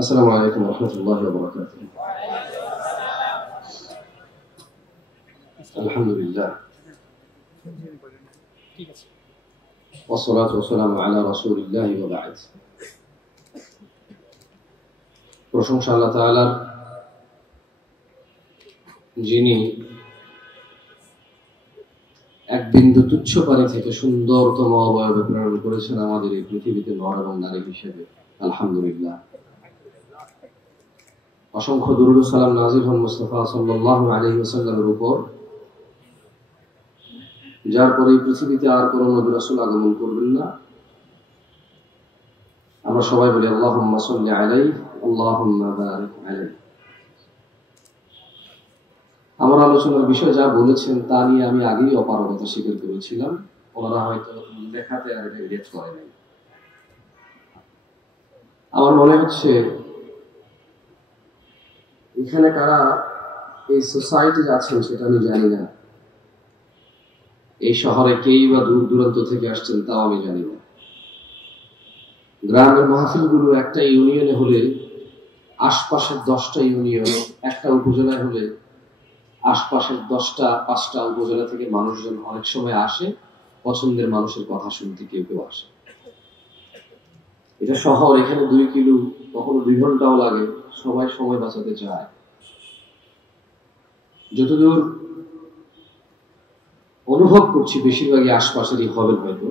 আসসালামু আলাইকুম ওয়া রাহমাতুল্লাহি ওয়া বারাকাতুহু। আলহামদুলিল্লাহ ওয়া সলাতু ওয়া সালামু আলা রাসূলিল্লাহি ওয়া বা'দ। প্রশংসা আল্লাহ তাআলার, যিনি এক বিন্দু তুচ্ছ পানি থেকে সুন্দরতম অবয়বে প্রেরণ করেছেন আমাদের এই পৃথিবীতে নর এবং নারী হিসেবে। আলহামদুলিল্লাহ। অসংখ্য দুরূদ ও সালাম নাযিল হন মুস্তাফা সাল্লাল্লাহু আলাইহি ওয়াসাল্লামের উপর, যার পরে এই পৃথিবীতে আর কোন নবী রাসূল আগমন করবেন না। আমরা সবাই বলি আল্লাহুম্মা সাল্লি আলাইহি আল্লাহুম্মা বারিক আলাইহি। আমার আলোচনার বিষয় যা বলেছেন তা নিয়ে আমি আগেই অপারগতা স্বীকার করেছিলাম, ওনারা হয়তো দেখাতে আর এটা রিলেট করে নাই। আমার মনে হচ্ছে এখানে কারা এই সোসাইটি আছেন সেটা আমি জানি না, এই শহরে কেই বা দূর দূরান্ত থেকে আসছেন তাও আমি জানি না। গ্রামের মাহফিলগুলো একটা ইউনিয়নে হলে আশপাশের 10টা ইউনিয়ন, একটা উপজেলায় হলে আশপাশের 5টা উপজেলা থেকে মানুষজন অনেক সময় আসে, পছন্দের মানুষের কথা শুনতে কেউ কেউ আসে। এটা শহর, এখানে 2 কিলো, কখনো 2 ঘন্টাও লাগে, সবাই সময় বাঁচাতে চায়। যতদূর অনুভব করছি বেশিরভাগই আশপাশেরই হবেন, হয়তো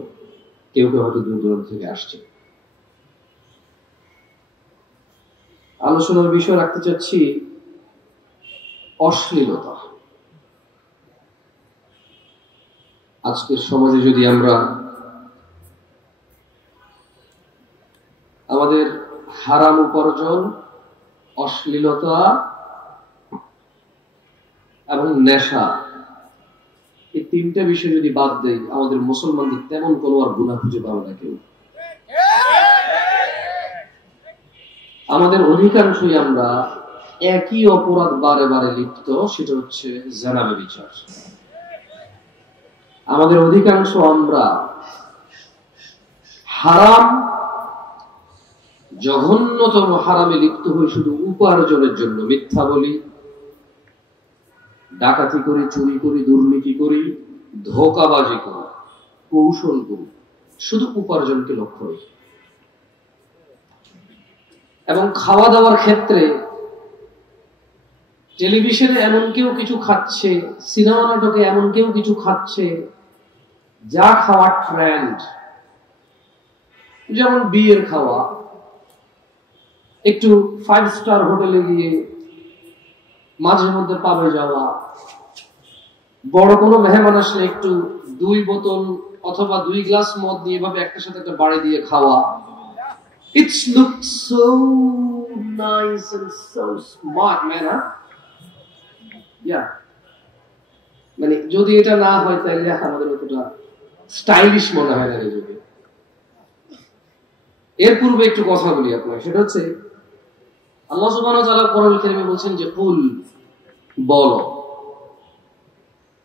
কেউ কেউ হয়তো দূর দূরান্ত থেকে আসছে। আলোচনার বিষয় রাখতে চাচ্ছি অশ্লীলতা। আজকের সমাজে যদি আমরা আমাদের হারাম উপার্জন, অশ্লীলতা এবং নেশা, এই 3টা বিষয় যদি বাদ দেই, আমাদের মুসলমানদের তেমন কোনো আর গুনাহ খুঁজে পাবে না কেউ। আমাদের অধিকাংশই আমরা একই অপরাধ বারে বারে লিপ্ত, সেটা হচ্ছে জিনা ব্যভিচার। আমাদের অধিকাংশ আমরা হারাম, জঘন্যতম হারামে লিপ্ত হই শুধু উপার্জনের জন্য। মিথ্যা বলি, ডাকাতি করি, চুরি করি, দুর্নীতি করি, ধোঁকাবাজি করি, কৌশল করি, শুধু উপার্জনকে লক্ষ্য রেখে। এবং খাওয়া দাওয়ার ক্ষেত্রে টেলিভিশনে এমন কেউ কিছু খাচ্ছে, সিনেমা নাটকে এমন কেউ কিছু খাচ্ছে যা খাওয়ার ট্রেন্ড। যেমন বিয়ের খাওয়া, একটু 5 স্টার হোটেলে গিয়ে মাঝে মধ্যে পাবে যাওয়া, বড় কোনো মেহমান আসলে একটু 2 বোতল অথবা 2 গ্লাস মদ দিয়ে এভাবে একটা সাথে একটা বাড়ি দিয়ে খাওয়া। It looks so nice and so smart, man, huh? Yeah. মানে যদি এটা না হয় তাহলে আমাদের অতটা স্টাইলিশ মনে হয় না। যদি এর পূর্বে একটু কথা বলি আপনার, সেটা হচ্ছে আল্লাহ সুবহানাহু ওয়া তাআলা কোরআনুল কারীমে বলছেন যে কুল, বলো,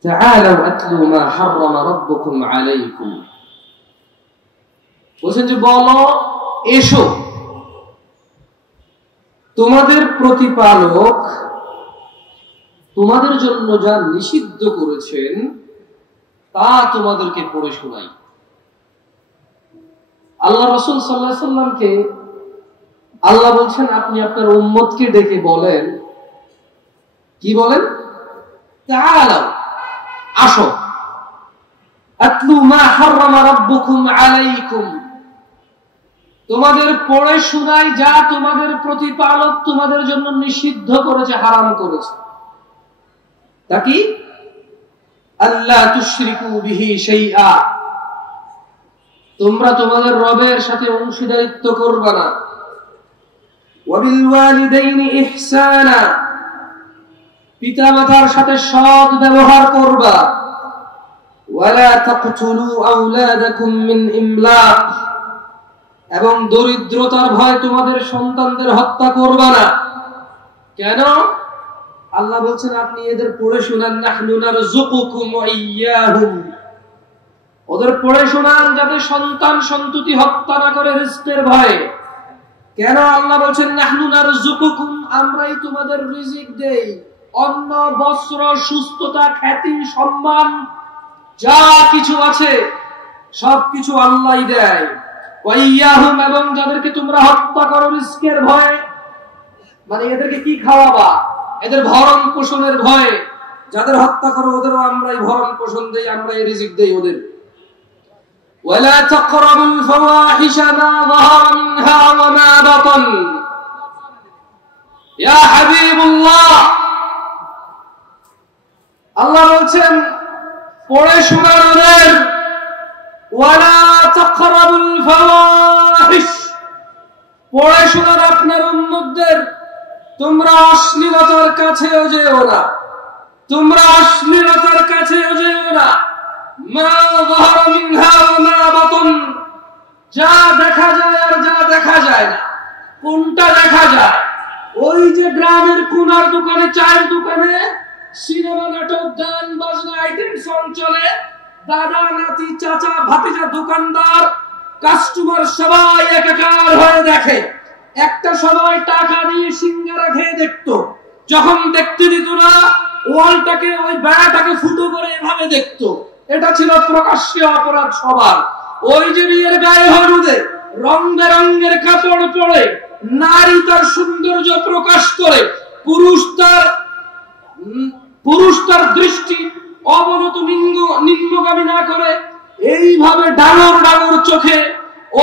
তাআলু আতলু মা হারামা রাব্বুকুম আলাইকুম, বলছেন যে বলো, এসো, তোমাদের প্রতিপালক তোমাদের জন্য যা নিষিদ্ধ করেছেন তা তোমাদেরকে পড়ে শোনাই। আল্লাহ রাসূল সাল্লাল্লাহু আলাইহি সাল্লামকে আল্লাহ বলছেন আপনি আপনার উম্মতকে ডেকে বলেন, কি বলেন? তাআলা, আসো, আতলু মা হারামা রাব্বুকুম আলাইকুম, তোমাদের পড়ে শোনাই যা তোমাদের প্রতিপালক তোমাদের জন্য নিষিদ্ধ করেছে, হারাম করেছে। তা কি? আল্লাহ তুশরিকু বিহি শাইআ, তোমরা তোমাদের রবের সাথে অংশীদারিত্ব করবে না। ওয়া বিল ওয়ালিদাইনি ইহসানা, পিতামাতার সাথে সৎ ব্যবহার করবা। ওয়ালা তাকতুলু আওলাদাকুম মিন ইমলাক, এবং দরিদ্রতার ভয় তোমাদের সন্তানদের হত্যা করবা না। কেন? আল্লাহ বলছেন আপনি এদের পড়ে শোনান, নাহনু নারযুকুকুম ওয়া ইয়্যাহুম, ওদের পড়ে শোনান যাতে সন্তান সন্ততি হত্যা না করে রিস্কের ভয়ে। কেন আল্লাহ বলছেন নাহনু নারযুকুকুম, আমরাই তোমাদের রিজিক দেই। অন্ন, বস্ত্র, সুস্থতা, খ্যাতি, সম্মান যা কিছু আছে সবকিছু আল্লাহই দেয়। ওয়া ইয়াহুম, এবং যাদেরকে তোমরা হত্যা করো রিজকের ভয়ে, মানে এদেরকে কি খাওয়াবা, এদের ভরণ পোষণের ভয়ে যাদের হত্যা করো ওদেরও আমরাই ভরণ পোষণ দেই, আমরাই রিজিক দেই ওদের। ওয়ালা তাকরাবুল ফাওয়াহিশা মা যাহারা মিনহা ওয়া মা বাতান। ইয়া হাবিবুল্লাহ, আল্লাহ বলছেন পড়ে শোনার ওদের, ওয়ালা তাকরাবুল ফাওয়াহিশ, পড়ে শোনার আপনার উম্মতদের তোমরা অশ্লীলতার কাছেও যেও না, তোমরা অশ্লীলতার কাছেও যেও না। মা যাহারা মিনহা ওয়া মা বাতান, যা দেখা যায় আর যা দেখা যায় না। কোনটা দেখা যায়? ওই যে গ্রামের কোনার দোকানে, চায়ের দোকানে সিনেমা, নাটক, গান বাজনা, আইটেম সং চলে, দাদা নাতি চাচা ভাতিজা দোকানদার কাস্টমার সবাই একাকার হয়ে দেখে। একটা সময় টাকা দিয়ে সিঙ্গারা খেয়ে দেখতো, যখন দেখতে দিত না ওয়ালটাকে, ওই বেড়াটাকে ফুটো করে এভাবে দেখতো। এটা ছিল প্রকাশ্য অপরাধ সবার। ওই যে বিয়ের গায়ে হলুদে রং বেরঙের কাপড় পরে নারী তার সৌন্দর্য প্রকাশ করে, পুরুষ তার দৃষ্টি অবনত নিম্নগামী না করে এইভাবে ডাঙর ডাঙর চোখে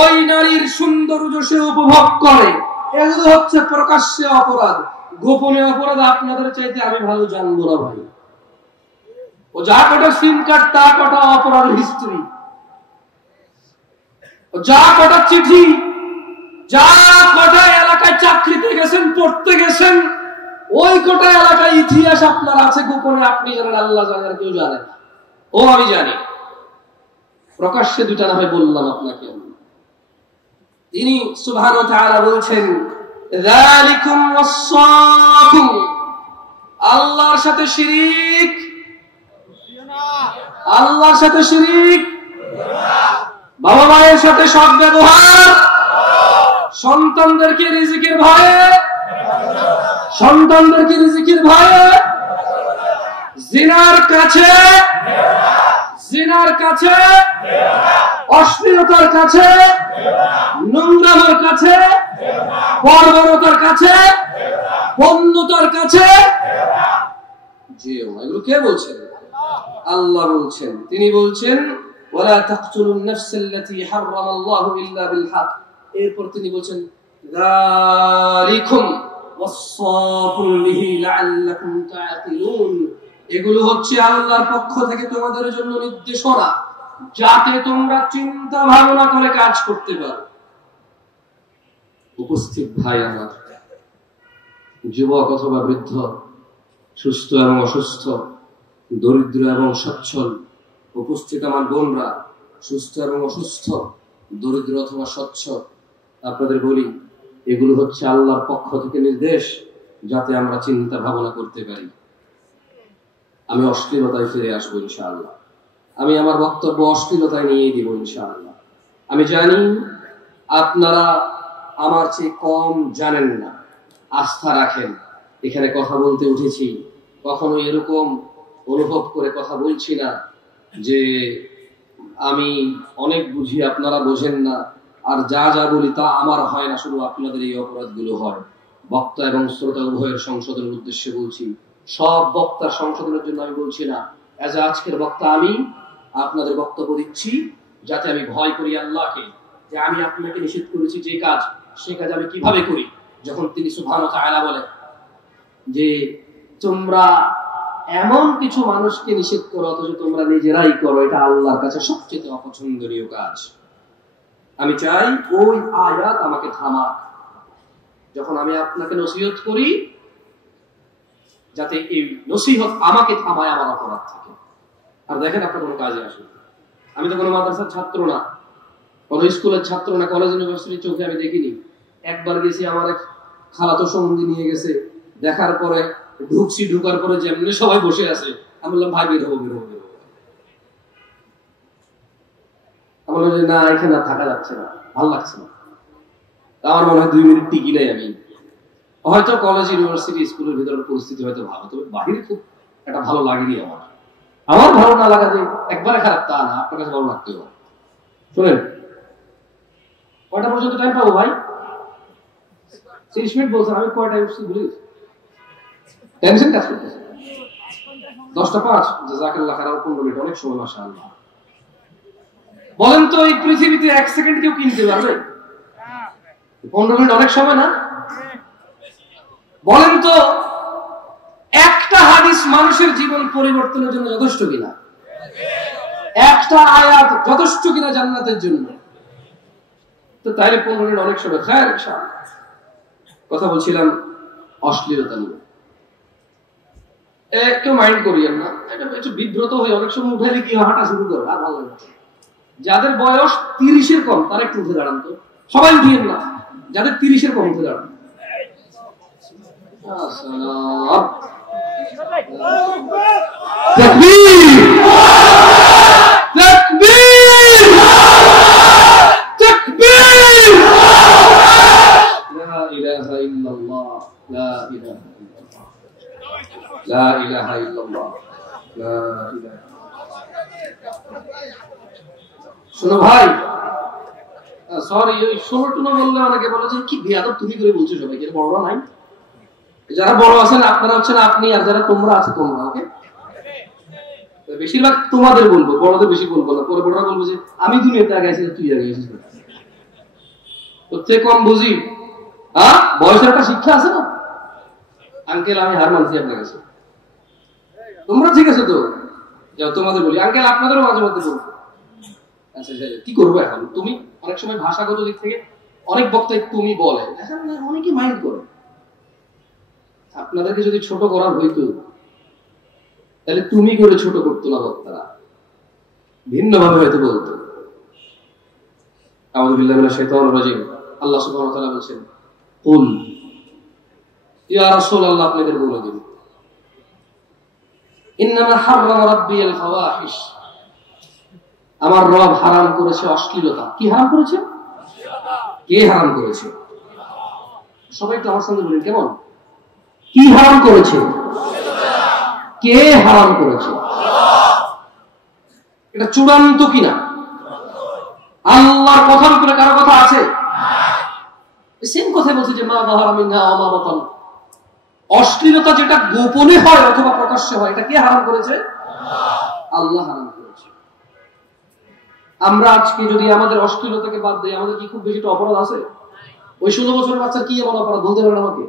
ওই নারীর সৌন্দর্য সে উপভোগ করে। এগুলো হচ্ছে প্রকাশ্য অপরাধ। গোপনে অপরাধ আপনাদের চাইতে আমি ভালো জানবো না ভাই। ও যা কটা সিম কার্ড, তা কটা অপরাধ হিস্ট্রি, যা কটা চিঠি, যা কটা এলাকায় চাকরিতে গেছেন, পড়তে গেছেন, ওই কটা এলাকায় ইতিহাস আপনার আছে গোপনে, আপনি জানেন, আল্লাহ জানেন, কেউ জানে না। ও আমি জানি। প্রকাশ্যে দুটা না হয় বললাম আপনাকে। তিনি সুবহানাহু ওয়া তাআলা বলছেন যালিকুম ওয়াসাকুম, আল্লাহর সাথে শিরিক, আল্লাহর সাথে শিরিক, বাবা মায়ের সাথে সৎ ব্যবহার, সন্তানদেরকে রিজিকের ভয়ে, সন্তানদেরকে রিজিকের ভয়ে, জিনার কাছে, জিনার কাছে, অশ্লীলতার কাছে, নোংরামের কাছে, বর্বরতার কাছে, বন্যতার কাছে যেও না। এগুলো কে বলছেন? আল্লাহ বলছেন। তিনি বলছেন ওয়ালা তাকতুলুন নাফসাল্লাতী হারামাল্লাহু ইল্লা বিল হক। এরপর তিনি বলছেন যালিকুম ওয়াসাকুম বিহি লাআল্লাকুম তাআকিলুন। এগুলো হচ্ছে আল্লাহর পক্ষ থেকে তোমাদের জন্য নির্দেশনা, যাতে তোমরা চিন্তা ভাবনা করে কাজ করতে পারো। উপস্থিত ভাই আমার, যুবক অথবা বৃদ্ধ, সুস্থ এবং অসুস্থ, দরিদ্র এবং সচ্ছল, উপস্থিত আমার বোনরা, সুস্থ এবং অসুস্থ, দরিদ্র অথবা সচ্ছল, আপনাদের বলি এগুলো হচ্ছে আল্লাহর পক্ষ থেকে নির্দেশ, যাতে আমরা চিন্তা ভাবনা করতে পারি। আমি অশ্লীলতায় ফিরে আসবো ইনশাআল্লাহ। আমি আমার বক্তব্য অশ্লীলতায় নিয়েই দিব ইনশাআল্লাহ। আমি জানি আপনারা আমার চেয়ে কম জানেন না, আস্থা রাখেন। এখানে কথা বলতে উঠেছি, কখনো এরকম অনুভব করে কথা বলছি না যে আমি অনেক বুঝি, আপনারা বোঝেন না, আর যা যা বলি তা আমার হয় না, শুধু আপনাদের এই অপরাধগুলো হয়। বক্তা এবং শ্রোতা উভয়ের সংশোধনের উদ্দেশ্যে বলছি, সব বক্তার সংশোধনের জন্য আমি বলছি না। আজকের বক্তা আমি আপনাদের বক্তব্য দিচ্ছি, যাতে আমি ভয় করি আল্লাহকে, যে আমি আপনাকে নিষেধ করেছি যে কাজ, সে কাজ আমি কিভাবে করি। যখন তিনি সুবহানাহু ওয়া তাআলা বলেন যে তোমরা এমন কিছু মানুষকে নিষেধ করো অথচ তোমরা নিজেরাই করো, এটা আল্লাহর কাছে সবচেয়ে অপছন্দনীয় কাজ। আমি চাই ওই আয়াত আমাকে থামাক, যখন আমি আপনাকে নসিহত করি, যাতে এই নসিহত আমাকে থামায় আমার অপরাধ থেকে। আর দেখেন আপনার কোনো কাজে আসে। আমি তো কোনো মাদ্রাসার ছাত্র না, কোনো স্কুলের ছাত্র না, কলেজ ইউনিভার্সিটির চোখে আমি দেখিনি। একবার গেছি, আমার এক খালাতো সঙ্গী নিয়ে গেছে, দেখার পরে ঢুকছি, ঢুকার পরে যেমনি সবাই বসে আছে, আমি বললাম ভাই বের হবো বের হবো বের হবো। আমি বললাম যে না, এখানে থাকা যাচ্ছে না, ভালো লাগছে না। আমার মনে হয় 2 মিনিট টিকি নাই আমি। হয়তো কলেজ ইউনিভার্সিটি স্কুলের ভিতরের পরিস্থিতি হয়তো ভালো, তবে বাহিরে খুব একটা ভালো লাগেনি আমার। আমার ভালো না লাগা যে একবারে খারাপ তা না, আপনার কাছে ভালো লাগতে হবে। শোনেন, কয়টা পর্যন্ত টাইম পাবো ভাই? 30 মিনিট বলছেন, আমি কয়টায় উঠছি ভুলে গেছি। টেনশন কাজ করতেছে। 10:05, জাযাকাল্লাহ খারাপ 15 মিনিট, অনেক সময় মাশাআল্লাহ। বলেন তো এই পৃথিবীতে 1 সেকেন্ড কেউ কিনতে পারবে? 15 মিনিট অনেক সময় না? বলেন তো একটা হাদিস মানুষের জীবন পরিবর্তনের জন্য যথেষ্ট কিনা? একটা আয়াত যথেষ্ট কিনা জান্নাতের জন্য? তো তাইলে 15 মিনিট অনেক সময়। খায়ের ইনশাআল্লাহ। কথা বলছিলাম অশ্লীলতা নিয়ে। কেউ মাইন্ড করিয়েন না, এটা একটু বিব্রত হয়ে অনেক সময় উঠে কি হাঁটা শুরু করে, আর ভালো লাগে। যাদের বয়স 30-এর কম তারা একটু উঠে দাঁড়ান তো, সবাই উঠিয়েন না, যাদের 30-এর কম উঠে দাঁড়ান। শোনো ভাই, সরি, ওই শোনো টুনো বললে অনেকে বলে যে কি বেয়াদব তুমি করে বলছো সবাইকে, বড়রা নাই? যারা বড় আছেন আপনারা হচ্ছেন আপনি, আর যারা তোমরা আছে তোমরা। ওকে, বেশিরভাগ তোমাদের বলবো, বড়দের বেশি বলবো না। পরে বড়রা বলবো যে আমি দুনিয়াতে আগে আছি, তুই আগে আছিস। কম বুঝি, হ্যাঁ, বয়সের একটা শিক্ষা আছে না। আঙ্কেল আমি হার মানছি আপনার কাছে, তোমরা ঠিক আছে তো, যাও তোমাদের বলি। আঙ্কেল আপনাদেরও মাঝে মধ্যে বলবো। আচ্ছা কি করবো এখন? তুমি অনেক সময় ভাষাগত দিক থেকে অনেক বক্তাই তুমি বলে, অনেকে মাইন্ড করে। আপনাদেরকে যদি ছোট করা হইতো তাহলে তুমি করে ছোট করতো না, বক্তারা ভিন্ন ভাবে হয়তো বলতো। আউযু বিল্লাহি মিনাশ শাইতানির রাজিম। আল্লাহ সুবহানাহু ওয়া তাআলা বলেন, কুল ইয়া রাসূলুল্লাহ, আপনাদের বলে দিন, ইন্নামা হারামা রাব্বিয়াল ফাওয়াহিশ, আমার রব হারাম করেছে অশ্লীলতা। কি হারাম করেছে? কে হারাম করেছে? সবাই একটু আমার সঙ্গে বলেন, কেমন? কি হারাম করেছে? কে হারাম করেছে? এটা চূড়ান্ত কিনা? আল্লাহর কথার উপরে কারো কথা আছে? সেম কথা বলছে যে মা যাহারা মিনহা ওয়া মা বাতান, অশ্লীলতা যেটা গোপনে হয় অথবা প্রকাশ্যে হয়, এটা কে হারাম করেছে? আল্লাহ হারাম করেছে। আমরা আজকে যদি আমাদের অশ্লীলতাকে বাদ দিই, আমাদের কি খুব বেশি অপরাধ আছে? ওই 16 বছরের বাচ্চা কি এমন অপরাধ বলতে পারেন আমাকে?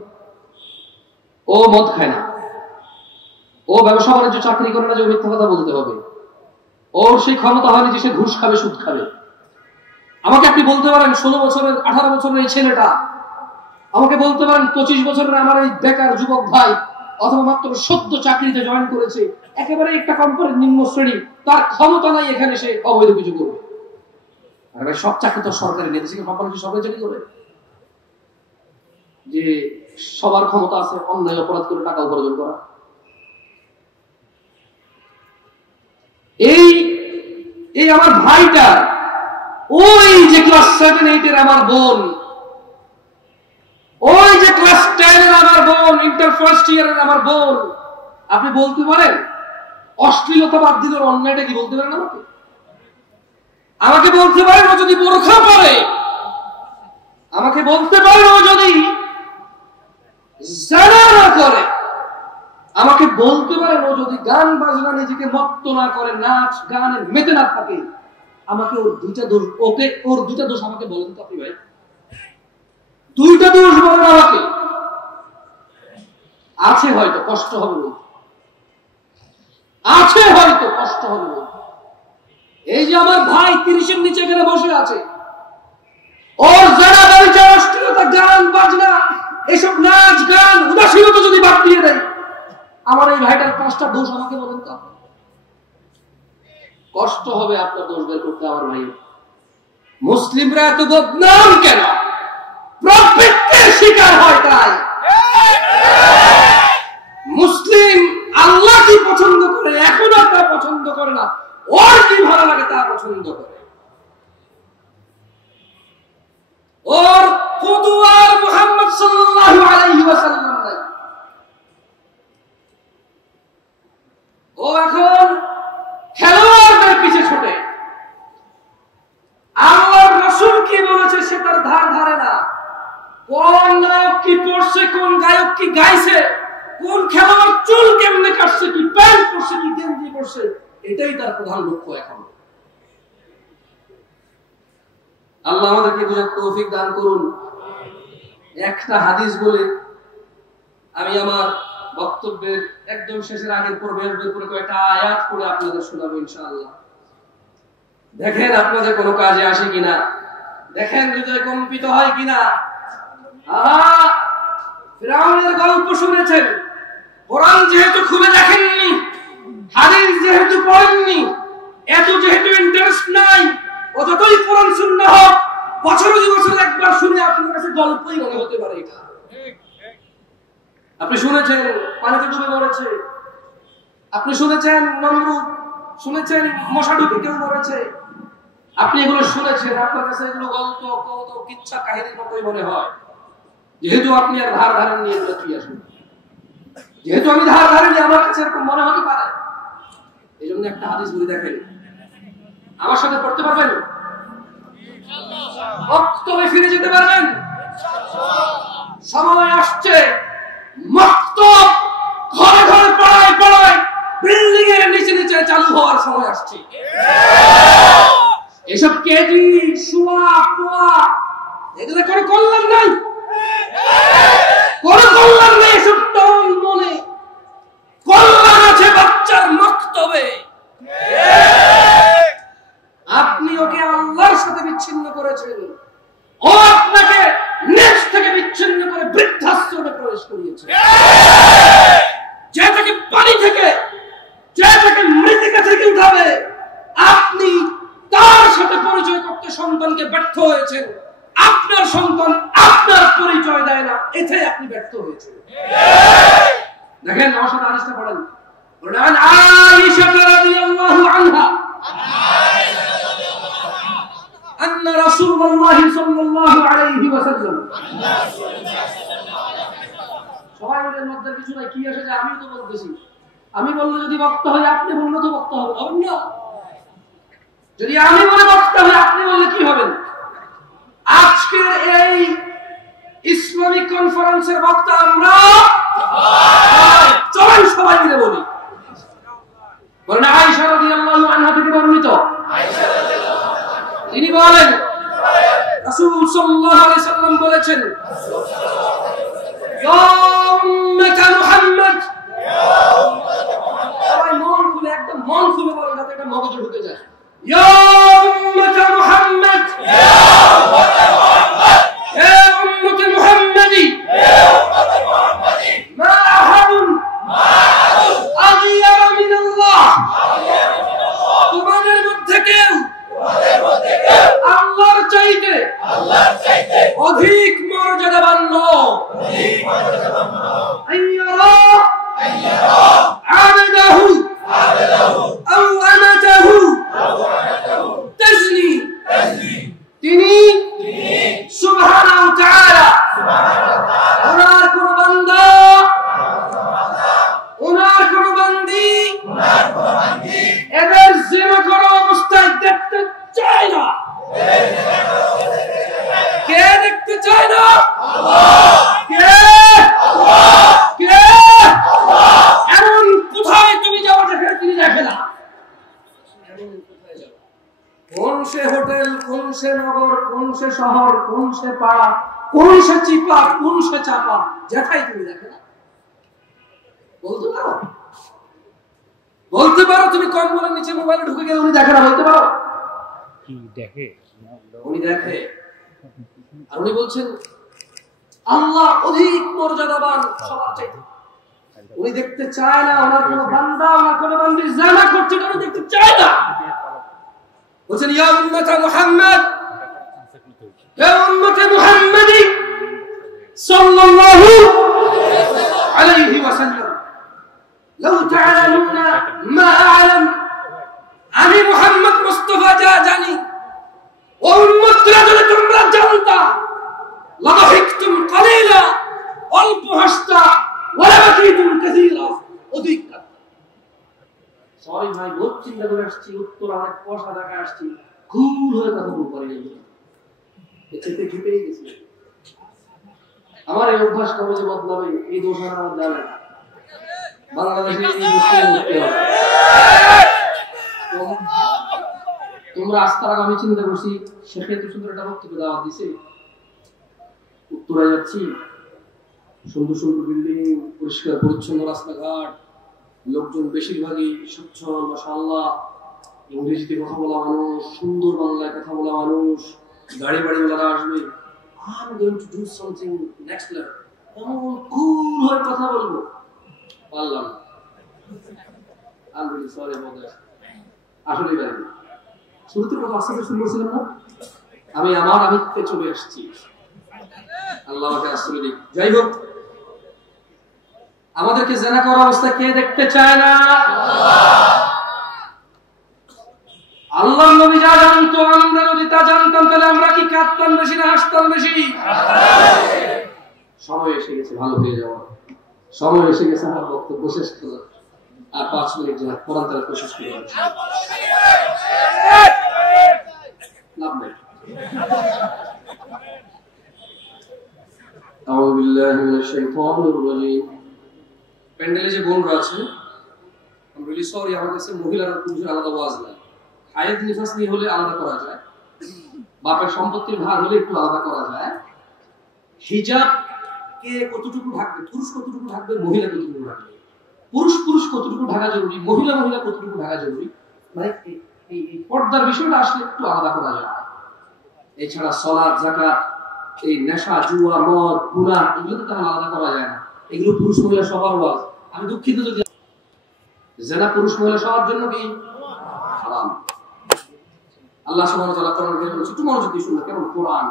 ও মদ খায় না, ও ব্যবসা বাণিজ্য চাকরি করে না যে মিথ্যা কথা বলতে হবে, ওর সেই ক্ষমতা হয়নি যে সে ঘুষ খাবে, সুদ খাবে। আমাকে আপনি বলতে পারেন 16 বছরের 18 বছরের এই ছেলেটা, আমাকে বলতে পারেন 25 বছরের আমার এই বেকার যুবক ভাই, অথবা মাত্র সদ্য চাকরিতে জয়েন করেছে, একেবারে একটা কোম্পানির নিম্ন শ্রেণী, তার ক্ষমতা নাই এখানে সে অবৈধ কিছু করবে। আর ভাই সব চাকরি তো সরকারি নেই, দেশে কোম্পানি কি সরকারি চাকরি করে? যে সবার ক্ষমতা আছে অন্যায় অপরাধ করে টাকা উপার্জন করা। এই আমার ভাইটা, ওই যে ক্লাস 7-8 এর আমার বোন, ওই যে ক্লাস 10 এর আমার বোন, ইন্টার ফার্স্ট ইয়ারের আমার বোন, আপনি বলতে পারেন অশ্লীলতা বাদ দিলে অন্যায়টা কি? বলতে পারেন আমাকে? আমাকে বলতে পারেন ও যদি বোরখা পরে, আমাকে বলতে পারেন ও যদি জিনা না করে, আমাকে বলতে পারেন ও যদি গান বাজনা নিজেকে মত্ত না করে, নাচ গানে মেতে না থাকে, আমাকে ওর দুইটা দোষ, ওকে ওর দুইটা দোষ আমাকে বলেন তো আপনি ভাই, দুইটা দোষ বলেন আমাকে। আছে হয়তো, কষ্ট হবে বলতে, আছে হয়তো কষ্ট হবে বলতে। এই যে আমার ভাই 30-এর নিচে এখানে বসে আছে, ওর যারা ব্যভিচার, অশ্লীলতা, গান বাজনা, এসব নাচ গান উদাসীনতা যদি বাদ দিয়ে দেয়, আমার এই ভাইটার 5টা দোষ আমাকে বলেন তো। কষ্ট হবে আপনার দোষ বের করতে আমার ভাই। মুসলিমরা এত বদনাম কেন? প্রবৃত্তির শিকার হয় তাই। মুসলিম আল্লাহ কি পছন্দ করে এখন আর তা পছন্দ করে না, ওর কি ভালো লাগে তা পছন্দ করে। ওর শুধু আর মুহাম্মদ সাল্লাল্লাহু আলাইহি ওয়াসাল্লাম নাই, ও এখন খেলোয়াড়দের পিছে ছোটে। আল্লাহর রাসূল কি বলেছে সে তার ধার ধারে না। কোন নায়ক কি পড়ছে, কোন গায়ক কি গাইছে, কোন খেলোয়াড় চুল কেমনে কাটছে, কি প্যান্ট পরছে, কি গেঞ্জি পরছে, এটাই তার প্রধান লক্ষ্য। এখন আল্লাহ আমাদেরকে বুঝার তৌফিক দান করুন। একটা হাদিস বলে আমি আমার বক্তব্যের একদম শেষের আগের পর্বে পরে কয়েকটা আয়াত পড়ে আপনাদের শোনাবো ইনশাআল্লাহ। দেখেন আপনাদের কোনো কাজে আসে কিনা, দেখেন হৃদয় কম্পিত হয় কিনা। ফিরআউনের গল্প শুনেছেন, কোরআন যেহেতু খুলে দেখেননি, হাদিস যেহেতু পড়েননি, এত যেহেতু ইন্টারেস্ট নাই, অতটাই কোরআন সুন্নাহ হোক, বছরে বছর একবার শুনে আপনার কাছে গল্পই মনে হতে পারে। এটা আপনি শুনেছেন পানিতে ডুবে মরেছে, আপনি শুনেছেন নমরুদ, শুনেছেন মশা ঢুকে কেউ মরেছে, আপনি এগুলো শুনেছেন, আপনার কাছে এগুলো গল্প কৌতুক কিচ্ছা কাহিনীর মতোই মনে হয়। যেহেতু আপনি আর ধার ধারেননি এগুলো কি আসবে, যেহেতু আমি ধার ধারেনি আমার কাছে এরকম মনে হতে পারে। এই জন্য একটা হাদিস বলে দেখেন, আমার সাথে পড়তে পারবেন, মক্তবে ফিরে যেতে পারবেন। সময় আসছে মক্তব ঘরে ঘরে পড়ায় পড়ায় বিল্ডিং এর নিচে নিচে চালু হওয়ার সময় আসছে। এসব কেজি শুয়া পোয়া এগুলো কোনো কল্যাণ নাই, কোনো কল্যাণ নেই। এসব টন মনে কল্যাণ আছে বাচ্চার মক্তবে। আপনি ওকে আল্লাহর সাথে বিচ্ছিন্ন করেছেন, ও আপনাকে নেক্স থেকে বিচ্ছিন্ন করে বৃদ্ধাশ্রমে প্রবেশ করিয়েছে। যে তাকে পানি থেকে, যে তাকে মৃত্তিকা থেকে উঠাবে, আপনি তার সাথে পরিচয় করতে সন্তানকে ব্যর্থ হয়েছেন। আপনার সন্তান আপনার পরিচয় দেয় না, এতে আপনি ব্যর্থ হয়েছেন। দেখেন আমার সাথে হাদিসটা পড়েন। বলেন আয়েশা রাদিয়াল্লাহু আনহা أن رسول الله صلى الله عليه وسلم সবাই বলেন মধ্যে কিছু নাই, কি আসে যে আমিও তো বলতেছি। আমি বললে যদি বক্তা হয়, আপনি বললে তো বক্তা হবে, হবেন না? যদি আমি বলে বক্তা হয়, আপনি বললে কি হবেন? আজকের এই ইসলামিক কনফারেন্সের বক্তা আমরা, চলেন সবাই মিলে বলি। বলেন আয়েশা রাদিয়াল্লাহু আনহা থেকে বর্ণিত, তিনি বলেন রাসূল সাল্লাল্লাহু আলাইহি সাল্লাম বলেছেন, ইয়া উম্মাত মুহাম্মদ, সবাই মন খুলে, একদম মন খুলে বলেন যাতে এটা মগজে ঢুকে যায়। ইয়া উম্মাত মুহাম্মদ, ইয়া উম্মাত মুহাম্মদ, ইয়া উম্মাত মুহাম্মাদি, ইয়া উম্মাত মুহাম্মাদি, মা আহাদুন আগিয়ারা মিনাল্লাহ, তোমাদের মধ্যে কেউ আল্লাহর চাইতে অধিক মর্যাদাবান নয়। আইয়ারা আবদাহু আও আমাতাহু তাজনি, তিনি সুবহানাহু ওয়া তাআলা ওনার কোন বান্দা, ওনার কোন বান্দি এদের জিনা করা অবস্থায় দেখতে চায় না। কে দেখতে চায় না? কে? কে? এমন কোথায় তুমি যাওয়া যেখানে তিনি দেখে না? কোন সে হোটেল, কোন সে নগর, কোন সে শহর, কোন সে পাড়া, কোন সে চিপা, কোন সে চাপা, যেখানে তুমি দেখে না? বলতে পারো? বলতে পারো তুমি কম্বলের নিচে মোবাইলে ঢুকে গেলে উনি দেখে না? বলতে পারো? কি দেখে? উনি দেখে। আর উনি বলছেন আল্লাহ অধিক মর্যাদাবান সবার চাইতে। উনি দেখতে চায় না ওনার কোন বান্দা, ওনার কোন বান্দি জিনা করছে, উনি দেখতে চায় না। বলছেন ইয়া উম্মাত মুহাম্মদ, ইয়া উম্মাত মুহাম্মাদি সাল্লাল্লাহু আলাইহি ওয়াসাল্লাম, লাউ তা'লামুনা মা আ'লাম, আমি মুহাম্মদ মুস্তাফা যা জানি ও উম্মতরা যদি তোমরা জানতা, লাহ চিন্তা করে আসছি, উত্তরা অনেক পয়সা টাকা আসছি, খুব হয়ে কথা বলতে পারি চেতে খেপেই গেছি। আমার এই অভ্যাস কবে বদলাবে এই দোষ আমার যাবে না। বাংলাদেশে এই তোমরা আস্তার আগে আমি চিন্তা করছি শেখে এত সুন্দর একটা বক্তব্য দাওয়াত দিছে, উত্তরায় যাচ্ছি, সুন্দর সুন্দর বিল্ডিং, পরিষ্কার পরিচ্ছন্ন রাস্তাঘাট, লোকজন বেশিরভাগই সচ্ছল, মাশাআল্লাহ, ইংরেজিতে কথা বলা মানুষ, সুন্দর বাংলায় কথা বলা মানুষ, গাড়ি বাড়িওয়ালারা আসবে। I'm going to do something next level. এমন কুল হয়ে কথা বলবো, পারলাম না। I'm really sorry about that. আসলেই পারিনি। শুরুতে কথা আস্তে আস্তে শুরু করছিলাম না, আমি আমার আমিত্বে চলে আসছি। আল্লাহ আমাকে আশ্রয় দিক। যাই হোক, আমাদেরকে জেনা করার অবস্থা কে দেখতে চায় না? আল্লাহর নবী যা জানতো, আমরা যদি তা জানতাম তাহলে আমরা কি কাঁদতাম বেশি না হাসতাম বেশি? সময় এসে গেছে ভালো হয়ে যাওয়া, সময় এসে গেছে আমার বক্তব্য শেষ করার। আর 5 মিনিট যাক কোরআন তেলাওয়াত করে শেষ করে দাও। লাভ নেই। আউযু বিল্লাহি মিনাশ শাইতানির রাজীম। প্যান্ডেলে যে বোনরা আছে, আমি রিয়েলি সরি, আমার কাছে মহিলার আর পুরুষের আলাদা ওয়াজ নাই। হায়াত নিফাস নিয়ে হলে আলাদা করা যায়, বাপের সম্পত্তির ভাগ হলে একটু আলাদা করা যায়। হিজাব কে কতটুকু ঢাকবে, পুরুষ কতটুকু ঢাকবে, মহিলা কতটুকু ঢাকবে, পুরুষ কতটুকু ঢাকা জরুরি, মহিলা কতটুকু ঢাকা জরুরি, মানে এই পর্দার বিষয়টা আসলে একটু আলাদা করা যায়। এছাড়া সালাত, যাকাত, এই নেশা, জুয়া, মদ, গুনাহ, এগুলো তো তেমন আলাদা করা যায় না। এগুলো পুরুষ মহিলা সবার ওয়াজ। আমি দুঃখিত যদি জিনা পুরুষ মহিলা সবার জন্য কি হারাম। আল্লাহ সুবহানাহু ওয়া তাআলা কোরআন কারীমে বলেছেন, একটু মনোযোগ দিয়ে শুনুন, কেমন কোরআন।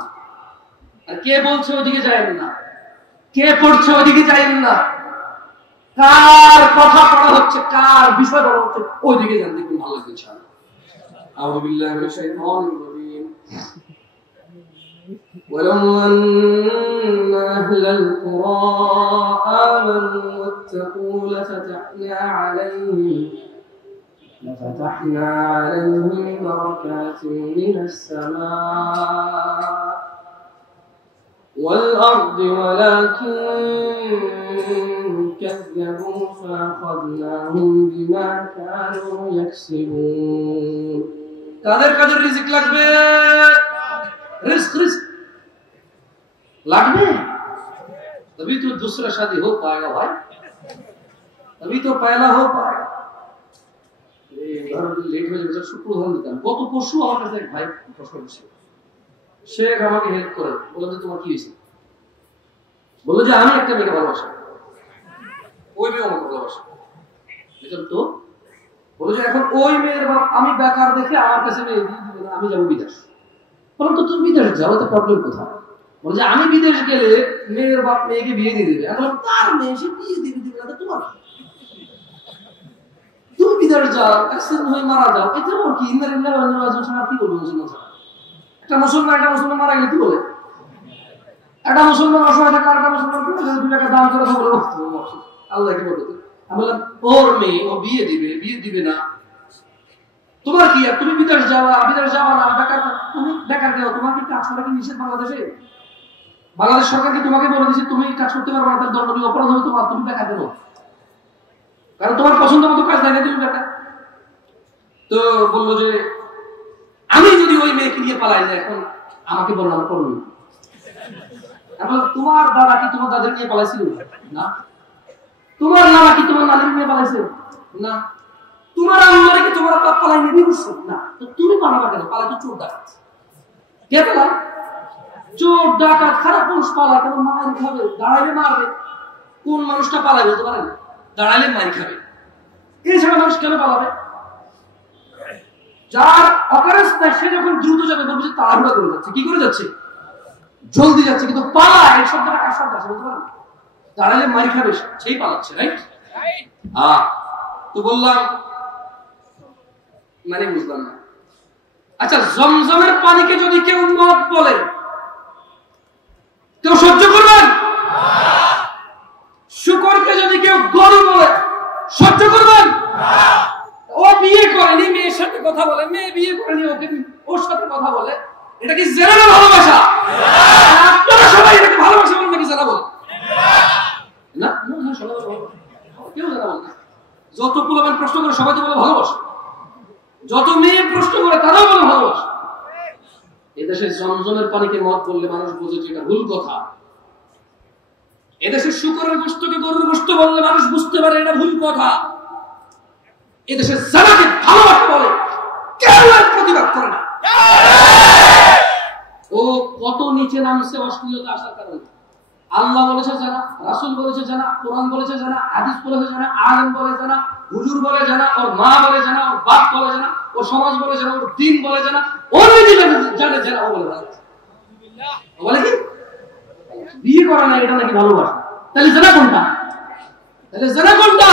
আর কে বলছে ওইদিকে যাবেন না, কে পড়ছে ওইদিকে যাবেন না, কার কথা পড়া হচ্ছে, কার বিষয় বলা হচ্ছে, ওইদিকে যান, দেখুন ভালো লাগবে ইনশাআল্লাহ। আউযু বিল্লাহি মিনাশ শাইতানির রাজীম। ولو أن أهل القرى آمنوا واتقوا لفتحنا عليهم بركات من السماء والأرض ولكن كذبوا فأخذناهم بما كانوا يكسبون। কাদের কাদের রিজিক লাগবে? रिस्क लागने, तभी तो दूसरा शादी हो पाएगा भाई, तभी तो पहला हो पाएगा। लेट हो जाए शुक्र धन दिता কত পশু আমার কাছে এক ভাই প্রশ্ন করছে, সে আমাকে হেল্প করে, বলল যে তোমার কি হয়েছে, বলল যে আমি একটা মেয়েকে ভালোবাসি, ওই মেয়ে আমাকে ভালোবাসে। দেখলাম তো, বলল যে এখন ওই মেয়ের বাপ আমি বেকার দেখে আমার কাছে মেয়ে দিয়ে দিবে না, আমি যাবো বিদেশ। বললাম তো তুমি বিদেশ যাও, তো প্রবলেম কোথায়? বলে যে আমি বিদেশ গেলে মেয়ের বাপ মেয়েকে বিয়ে দিয়ে দিবে। এখন তার মেয়ে সে বিয়ে দিবে না, তোমার তুমি বিদেশ যাও, অ্যাক্সিডেন্ট হয়ে মারা যাও, এতে ওর কি? ইন্না লিল্লাহি ওয়া ইন্না ইলাইহি রাজিউন ছাড়া কি বলবো মুসলমান ছাড়া? একটা মুসলমান মারা গেলে কি বলে? একটা মুসলমান অসহায় থাকলে একটা মুসলমান কি বলে? 2 টাকা দান করে বলে আল্লাহকে বলতে। আমি বললাম ওর মেয়ে ও বিয়ে দিবে না, তোমার কি? তুমি বিদেশ যাওয়া না, বেকার, তুমি বেকার গেও, তোমার কি কাজ করা কি নিষেধ বাংলাদেশে? বাংলাদেশ সরকার কি তোমাকে বলে দিয়েছে তুমি কাজ করতে পারবে না, তার দণ্ডনীয় অপরাধ হবে তোমার, তুমি বেকার কেন? কারণ তোমার পছন্দ মতো কাজ দেয় না, তুমি বেকার। তো বললো যে আমি যদি ওই মেয়েকে নিয়ে পালাই যায়, এখন আমাকে বললো আমার করবি। এখন তোমার দাদা কি তোমার দাদের নিয়ে পালাইছিল না? তোমার নানা কি তোমার নানির নিয়ে পালাইছে না? তোমার আম্মারে কি তোমার বাপ পালাই নিয়ে করছো না? তো তুমি পালাবা কেন? পালা তো চোর ডাকাত। কে পালায়? চোর ডাকাত, খারাপ মানুষ পালায় কেন? মায়ের খাবে, দাঁড়াইলে মারবে। কোন মানুষটা পালায় বলতে পারেন? দাঁড়াইলে মায়ের খাবে। এছাড়া মানুষ কেন পালাবে? যার অকারেন্স নাই সে যখন দ্রুত যাবে বলবে যে তাড়াহুড়া করে যাচ্ছে। কি করে যাচ্ছে? জলদি যাচ্ছে, কিন্তু পালায় এই শব্দটা কার শব্দ আছে বলতে পারেন? দাঁড়াইলে মায়ের খাবে সেই পালাচ্ছে, রাইট? তো বললাম মানে বুঝলাম না। আচ্ছা, জমজমের পানিকে যদি কেউ মদ বলে কেউ সহ্য করবেন? শুকরকে যদি কেউ গরু বলে সহ্য করবেন? ও বিয়ে করেনি, ওর সাথে কথা বলে, এটা কি জেনা না ভালোবাসা? আপনারা সবাই এটাকে ভালোবাসা বলেন নাকি জেনা বলেন? না না, সবাই ভালোবাসা, কেউ জেনা বলে না। যত পোলাপান প্রশ্ন করে সবাই তো বলে ভালোবাসা, যত মেয়ে প্রশ্ন করে তারাও বলে ভালোবাসা। এদেশে জমজমের পানিকে মদ বললে মানুষ বোঝে যে এটা ভুল কথা। এদেশে শুকরের গোশতকে গরুর গোশত বললে মানুষ বুঝতে পারে এটা ভুল কথা। এদেশে জানাকে ভালোবাসা বলে, কেউ এর প্রতিবাদ করে না। ও কত নিচে নামছে অশ্লীলতা আসার কারণে। আল্লাহ বলেছে জানা, রাসূল বলেছে জানা, কোরআন বলেছে জানা, হাদিস বলেছে জানা, আলেম বলে জানা, হুজুর বলে জানা, ওর মা বলে জানা, ওর বাপ বলে জানা, ওর সমাজ বলে জানা, ওর দিন বলে জানা, ওর নিজে জানে জানা, ও বলে জানা। ও বলে কি বিয়ে করা না এটা নাকি ভালোবাসা? তাহলে জানা কোনটা? তাহলে জানা কোনটা?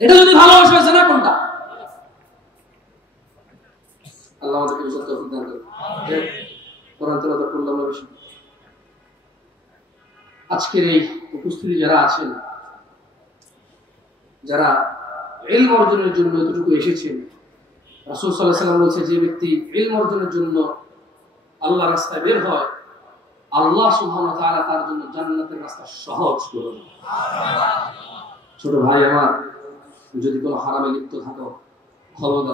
এটা যদি ভালোবাসা হয় জানা কোনটা? আল্লাহ আমাদেরকে বুঝতে তৌফিক দান করুন। কোরআন তেলাওয়াত করলাম না বেশি। আজকের এই উপস্থিতি যারা আছেন, যারা ইলম অর্জনের জন্য এতটুকু এসেছেন, রাসূল সাল্লাল্লাহু আলাইহি ওয়াসাল্লাম বলেছে যে ব্যক্তি ইলম অর্জনের জন্য আল্লাহর রাস্তায় বের হয়, আল্লাহ সুবহানাহু ওয়া তাআলা তার জন্য জান্নাতের রাস্তা সহজ করে দেন। ছোট ভাই আমার, যদি কোনো হারামে লিপ্ত থাকো খবরদার।